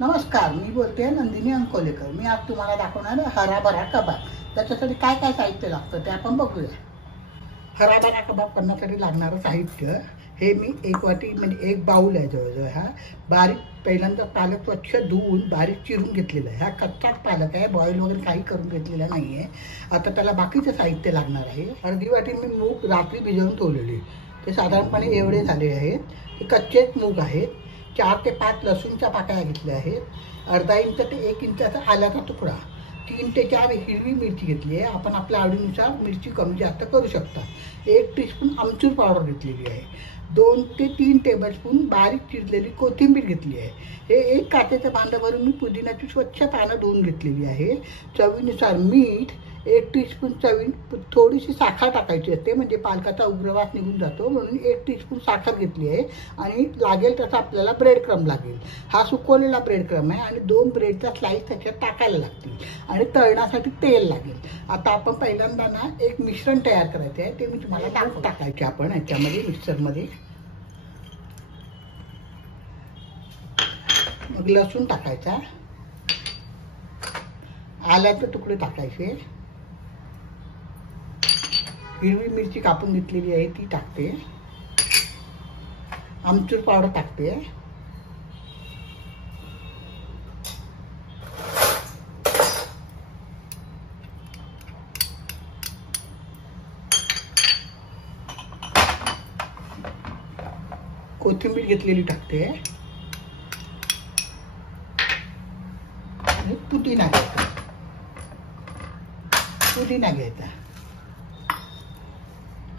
नमस्कार, मी बोलते नंदिनी अंकोलेकर। मी आज तुम्हाला दाखवणार आहे हराभरा कबाब। त्याच्यासाठी काय काय साहित्य लागतं ते आपण बघूया। हराभरा कबाब करण्यासाठी लागणारं साहित्य हे मी एक वाटी म्हणजे एक बाउल आहे जवळजवळ। हा बारीक पहिल्यांदा पालक स्वच्छ धुवून बारीक चिरून घेतलेला आहे। हा कच्चाच पालक आहे, बॉईल वगैरे काही करून घेतलेला नाही आहे। आता त्याला बाकीचं साहित्य लागणार आहे। अर्धी वाटी मी मूग रात्री भिजवून ठेवलेले, ते साधारणपणे एवढे झाले आहेत। ते कच्चेच मूग आहेत। 4 ते 5 लसूणच्या पाकळ्या घेतल्या आहेत। अर्धा इंच ते 1 इंचाचा आल्याचा तुकडा, 3 ते 4 हिरवी मिरची घेतली आहे। आपण आपल्या आवडीनुसार मिरची कमी जास्त करू शकता। 1 टीस्पून आमचूर पावडर घेतलेली आहे। 2 ते 3 टेबलस्पून बारीक चिरलेली कोथिंबीर घेतली आहे। हे एक काचेचं भांडं भरून मी पुदिन्याची स्वच्छ पानं धुवून घेतलेली आहे। चवीनुसार मीठ, 1 टीस्पून थोडीशी साखर टाकायची असते, म्हणजे पालकाचा उग्रवास निघून जातो, म्हणून 1 टीस्पून साखर घेतली आहे। आणि लागेल तसं आपल्याला ब्रेड क्रम लागेल। हा सुकवलेला ब्रेड क्रम आहे आणि 2 ब्रेडचा स्लाइस त्याच्यात टाकायला लागतील आणि तळण्यासाठी तेल लागेल। आता आपण पहिल्यांदा ना एक मिश्रण तयार करायचे आहे, ते मी तुम्हाला टाकायचे आपण याच्यामध्ये मिक्सरमध्ये। मग लसूण टाकायचा, आल्याचे तुकडे टाकायचे, हिरवी मिरची कापून घेतलेली आहे ती टाकते, आमचूर पावडर टाकते, कोथिंबीर घेतलेली टाकते आणि पुदिना घ्यायचा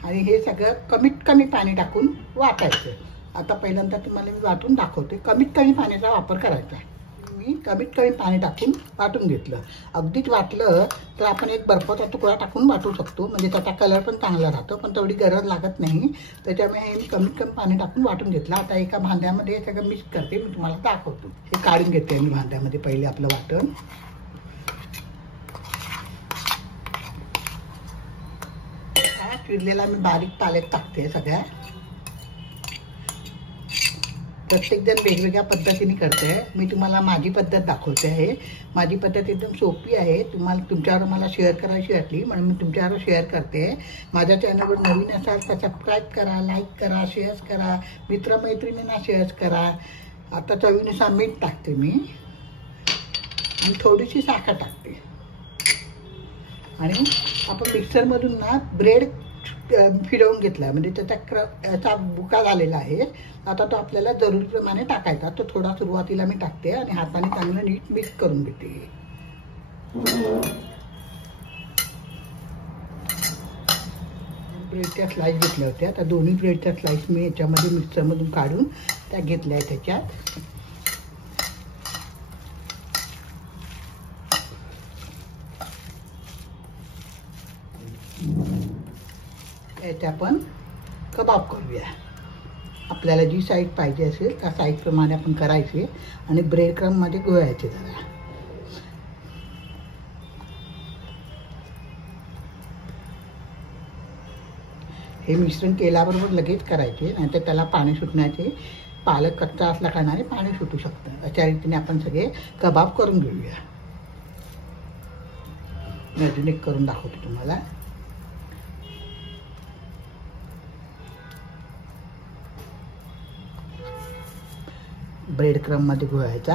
आणि हे सगळं कमीत कमी पाणी टाकून वाटायचं। आता पहिल्यांदा तुम्हाला मी वाटून दाखवते। कमीत कमी पाण्याचा वापर करायचा। मी कमीत कमी पाणी टाकून वाटून घेतलं। अगदीच वाटलं तर आपण एक बर्फाचा तुकडा टाकून वाटू शकतो, म्हणजे त्याचा कलर पण चांगला राहतो, पण तेवढी गरज लागत नाही। त्याच्यामुळे हे मी कमीत कमी पाणी टाकून वाटून घेतलं। आता एका भांड्यामध्ये हे सगळं मिक्स करते, मी तुम्हाला दाखवतो। हे काढून घेते मी भांड्यामध्ये पहिले आपलं वाटण। चिरलेला मी बारीक पालक टाकते सगळ्या। प्रत्येक जण वेगवेगळ्या पद्धतीने करते, मी तुम्हाला माझी पद्धत दाखवते आहे। माझी पद्धत एकदम सोपी आहे। तुमच्यावर मला शेअर करायची वाटली म्हणून मी तुमच्यावर शेअर करते। माझ्या चॅनलवर नवीन असाल तर सबस्क्राईब करा, लाईक करा, शेअर करा, मित्रमैत्रिणींना शेअर करा। आता चवीनुसार मीठ टाकते मी आणि थोडीशी साखर टाकते आणि आपण मिक्सरमधून ना ब्रेड फिरवून घेतला, म्हणजे त्याचा बुका झालेला आहे। आता तो आपल्याला जरुरीप्रमाणे टाकायचा। तो थोडा सुरुवातीला मी टाकते आणि हाताने चांगलं नीट मिक्स करून घेते। ब्रेडच्या स्लाइस घेतल्या होत्या, त्या दोन्ही ब्रेडच्या स्लाइस मी याच्यामध्ये मिक्सरमधून काढून त्या घेतल्या आहेत त्याच्यात। याचे आपण कबाब करूया। आपल्याला जी साईज पाहिजे असेल त्या साईजप्रमाणे आपण करायचे आणि ब्रेड क्रममध्ये गोळायचे जरा। हे मिश्रण तेलाबरोबर लगेच करायचे, नाहीतर त्याला पाणी सुटण्याचे, पालक कच्चा असला कारणाने पाणी सुटू शकतं। अशा रीतीने आपण सगळे कबाब करून घेऊया। अजून एक करून दाखवते तुम्हाला। ब्रेड क्रम मध्ये घोळायचा,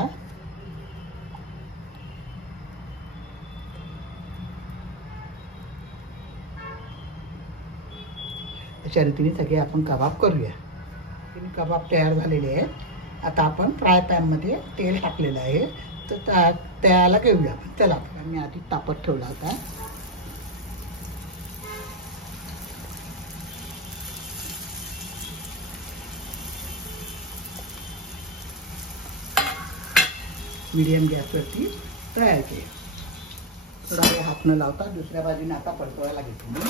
अशा रीतीने सगळे आपण कबाब करूया। कबाब तयार झालेले आहेत। आता आपण फ्राय पॅन मध्ये तेल टाकलेलं आहे, तर त्याला घेऊया। चला, मी आधी तापत ठेवला होता। मीडियम गॅसवरती तळायचे। थोडा वेळ हात न लावता दुसऱ्या बाजूने आता परतवायला घेतो मी।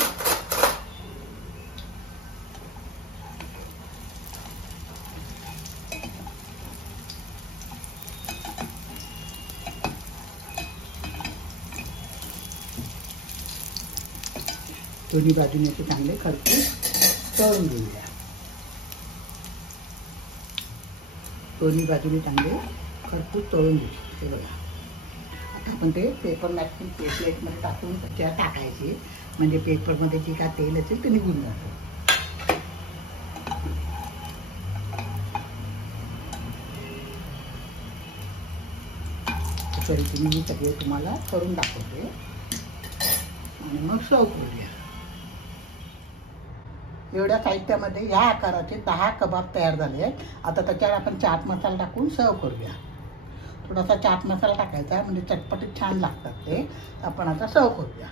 दोन्ही बाजूने ते चांगले खरपूस तळून घेऊया। दोन्ही बाजूने चांगले खरपूस तळून घेऊ. हे बघा, आता आपण ते पेपर नॅपकिन प्लेटमध्ये टाकून त्याच्यावर टाकायचे, म्हणजे पेपरमध्ये जी काय तेल असेल ते निघून जातं. तरी मी सगळे तुम्हाला करून दाखवते आणि मग सर्व करूया. एवढ्या साहित्यामध्ये ह्या आकाराचे 10 कबाब तयार झाले आहेत. आता त्याच्यावर आपण चाट मसाला टाकून सर्व करूया. थोडासा चाट मसाला टाकायचा म्हणजे चटपटीत छान लागतात ते. आपण आता सर्व करूया.